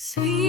Sweet.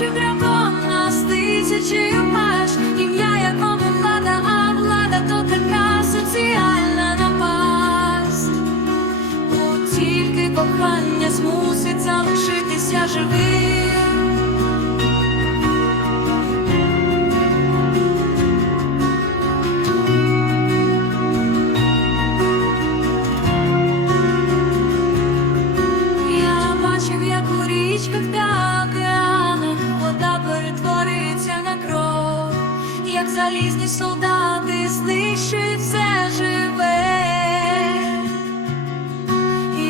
Я дракон нас тисячі паш, ім'я якому влада, а влада то така соціальна напасть. Бо тільки кохання змусить залишитися живим. Як залізні солдати знищують все живе,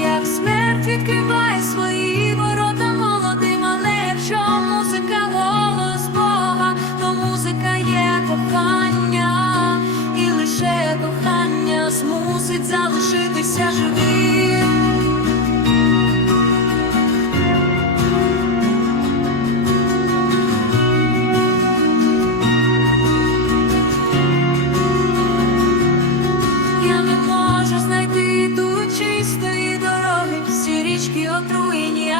як смерть відкриває свої ворота молодим, але якщо музика голос Бога, то музика є кохання, і лише кохання змусить залишитися живим.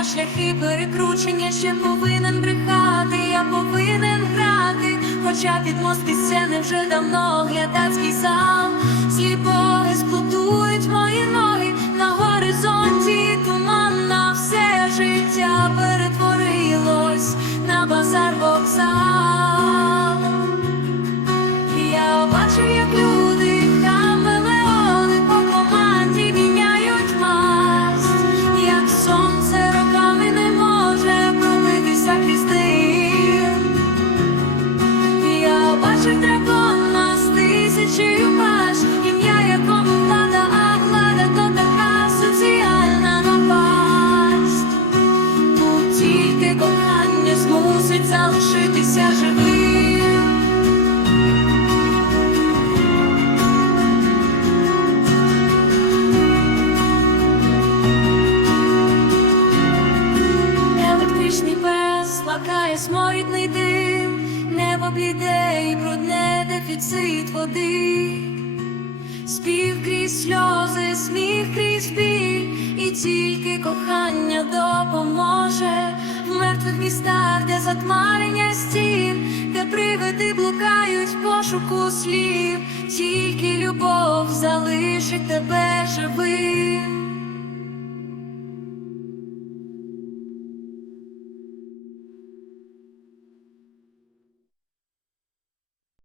Шляхи перекручення Ще повинен брехати, я повинен грати. Хоча підмоститься не вже давно глядацький зал. Сліпоги сплутують мої ноги на горизонті. Туман на все життя перетворилось на базар вокзал. Залишитися живим. Електричний пес лакає сморідний дим, води, спів крізь сльози, сміх крізь біль, і тільки кохання допоможе в мертвих містах, де затмарення стін, де привиди блукають пошуку слів, тільки любов залишить тебе живим.